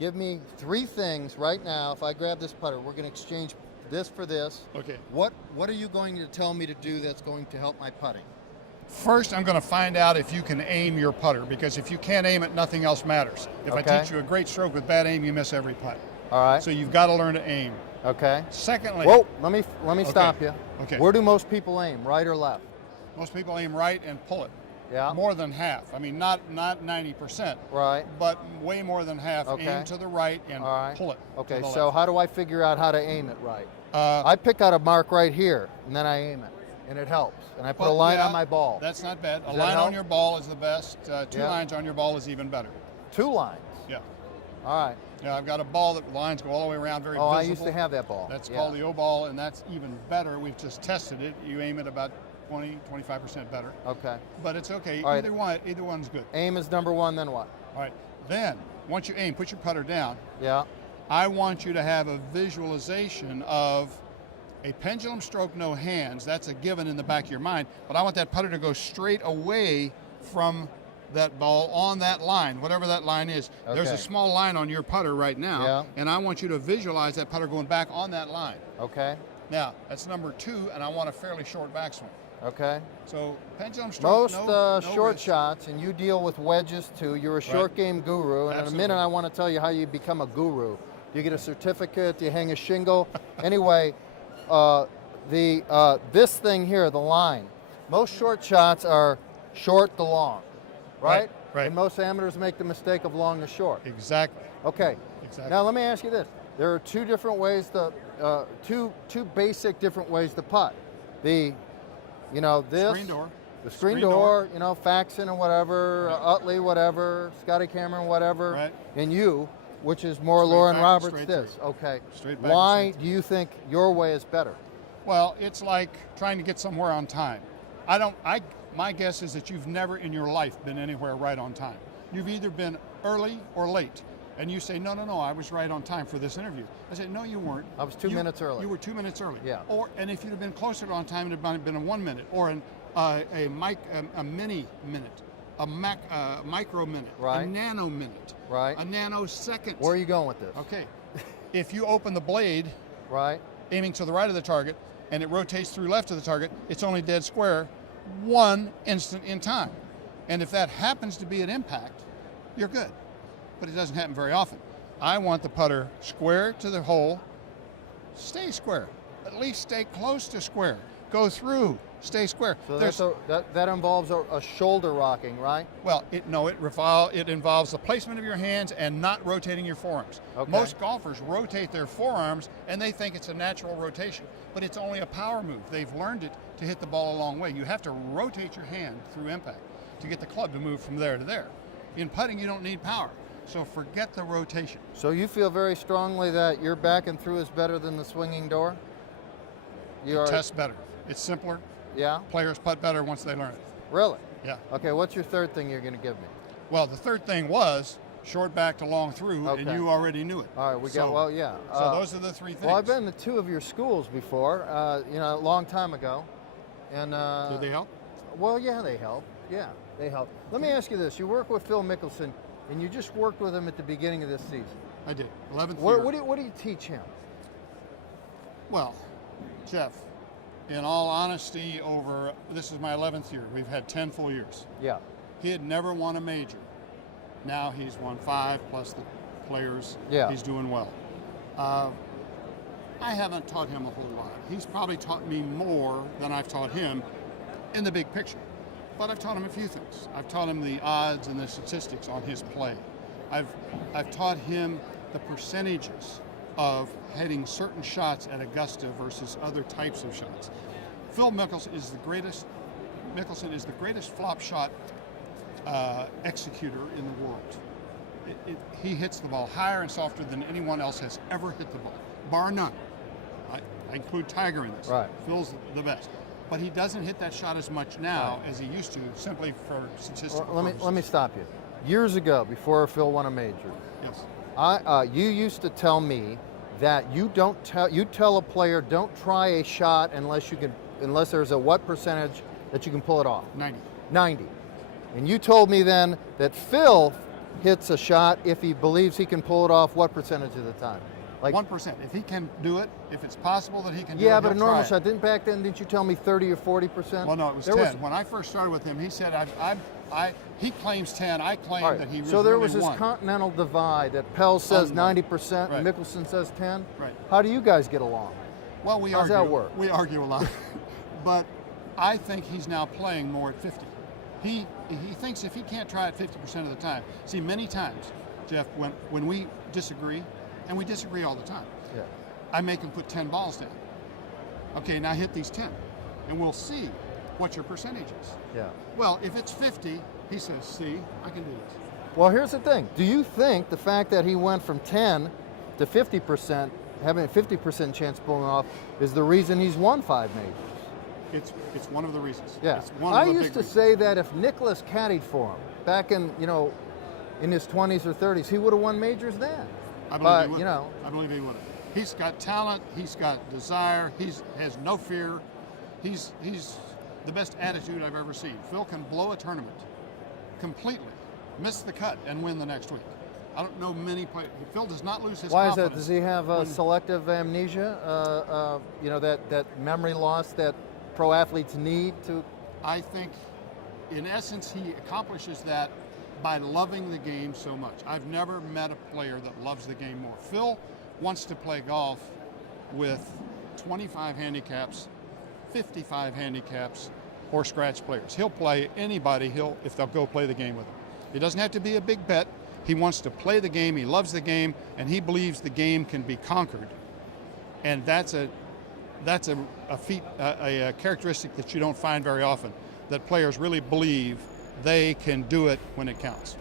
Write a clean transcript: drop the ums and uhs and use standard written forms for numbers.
Give me 3 things right now. If I grab this putter, we're going to exchange this for this. Okay. What are you going to tell me to do that's going to help my putting? First, I'm going to find out if you can aim your putter, because if you can't aim it, nothing else matters. If I teach you a great stroke with bad aim, you miss every putt. All right. So you've got to learn to aim. Okay. Secondly. Whoa, let me stop you. Okay. Where do most people aim, right or left? Most people aim right and pull it. Yeah. More than half. I mean, not 90%. Right. But way more than half aim to the right and pull it. Okay, to the so left. how do I figure out how to aim it right? I pick out a mark right here, and then I aim it, and it helps. And I put a line on my ball. That's not bad. Does a that line help? on your ball is the best. 2 lines on your ball is even better. 2 lines? Yeah. All right. Yeah, I've got a ball that lines go all the way around, very visible. I used to have that ball. That's called the O ball, and that's even better. We've just tested it. You aim it about 20-25% better. Okay. But it's okay. All Either one's good. Aim is number 1, then what? All right. Then, once you aim, put your putter down. Yeah. I want you to have a visualization of a pendulum stroke, no hands. That's a given in the back of your mind. But I want that putter to go straight away from that ball on that line, whatever that line is. Okay. There's a small line on your putter right now, and I want you to visualize that putter going back on that line. Okay. Now, that's number 2, and I want a fairly short backswing. Okay. So pendulum stroke, Most short risk. shots, and you deal with wedges too. You're a short game guru, and Absolutely. in a minute I want to tell you how you become a guru. Do you get a certificate? Do you hang a shingle? Anyway, this thing here, the line. Most short shots are short to long, right? Right. And most amateurs make the mistake of long to short. Exactly. Okay. Exactly. Now let me ask you this: there are 2 different ways to, two basic different ways to putt. This. Screen door. The screen door, Faxon and whatever, Utley, whatever, Scotty Cameron, whatever, and you, which is more Lauren Roberts, this. Okay. Straight back. Why do you think your way is better? Well, it's like trying to get somewhere on time. My guess is that you've never in your life been anywhere right on time. You've either been early or late. And you say, no, I was right on time for this interview. I said, no, you weren't. I was 2 minutes early. You were 2 minutes early. Yeah. And if you'd have been closer to on time, it would have been a 1 minute, or a mini minute, a micro minute, a nano minute, a nanosecond. Where are you going with this? Okay. If you open the blade, aiming to the right of the target, and it rotates through left of the target, it's only dead square 1 instant in time. And if that happens to be an impact, you're good. But it doesn't happen very often. I want the putter square to the hole, stay square, at least stay close to square, go through, stay square. So that involves a shoulder rocking, right? Well, it involves the placement of your hands and not rotating your forearms. Okay. Most golfers rotate their forearms and they think it's a natural rotation, but it's only a power move. They've learned it to hit the ball a long way. You have to rotate your hand through impact to get the club to move from there to there. In putting, you don't need power. So forget the rotation. So you feel very strongly that your back and through is better than the swinging door? It tests better. It's simpler. Yeah? Players putt better once they learn it. Really? Yeah. Okay, what's your 3rd thing you're going to give me? Well, the 3rd thing was short back to long through, and you already knew it. All right, So those are the 3 things. Well, I've been to 2 of your schools before, a long time ago. And did they help? Well, yeah, they help. Yeah, they help. Let me ask you this. You work with Phil Mickelson, and you just worked with him at the beginning of this season. I did. 11th year. What do you teach him? Well, Jeff, in all honesty, this is my 11th year. We've had 10 full years. Yeah. He had never won a major. Now he's won 5 plus the players. Yeah. He's doing well. I haven't taught him a whole lot. He's probably taught me more than I've taught him in the big picture. But I've taught him a few things. I've taught him the odds and the statistics on his play. I've taught him the percentages of hitting certain shots at Augusta versus other types of shots. Phil Mickelson is the greatest flop shot executor in the world. He hits the ball higher and softer than anyone else has ever hit the ball, bar none. I include Tiger in this. Right. Phil's the best. But he doesn't hit that shot as much now as he used to, simply for statistical purposes. Let me stop you. Years ago, before Phil won a major, yes, you used to tell me that you tell a player don't try a shot unless there's a what percentage that you can pull it off? 90. 90. And you told me then that Phil hits a shot if he believes he can pull it off, what percentage of the time? Like 1%. If he can do it, if it's possible that he can do it, yeah, but a he'll normal try it. shot. Didn't back then? Didn't you tell me 30 or 40%? Well, no, it was 10. When I first started with him, he said he claims 10. I claim Right. that he So there was really this won. continental divide that Pelz says 90% Right. and Mickelson says 10. Right. How do you guys get along? Well, we How's argue. that work? We argue a lot, but I think he's now playing more at 50. He thinks if he can't try it 50% of the time. See, many times, Jeff, when we disagree, and we disagree all the time, Yeah. I make him put 10 balls down. Okay, now hit these 10, and we'll see what your percentage is. Yeah. Well, if it's 50, he says, see, I can do this. Well, here's the thing. Do you think the fact that he went from 10 to 50%, having a 50% chance of pulling off, is the reason he's won 5 majors? It's one of the reasons. Yeah. It's one I of the used big to reasons. say that if Nicklaus caddied for him back in, in his 20s or 30s, he would have won majors then. I believe But, he would. I believe he would have. He's got talent. He's got desire. Has no fear. He's the best attitude I've ever seen. Phil can blow a tournament completely, miss the cut, and win the next week. I don't know many players. Phil does not lose his Why is confidence. that? Does he have selective amnesia? That memory loss that pro athletes need to. I think, in essence, he accomplishes that by loving the game so much. I've never met a player that loves the game more. Phil wants to play golf with 25 handicaps, 55 handicaps, or scratch players. He'll play anybody if they'll go play the game with him. It doesn't have to be a big bet. He wants to play the game, he loves the game, and he believes the game can be conquered. And that's a feat, a characteristic that you don't find very often, that players really believe they can do it when it counts.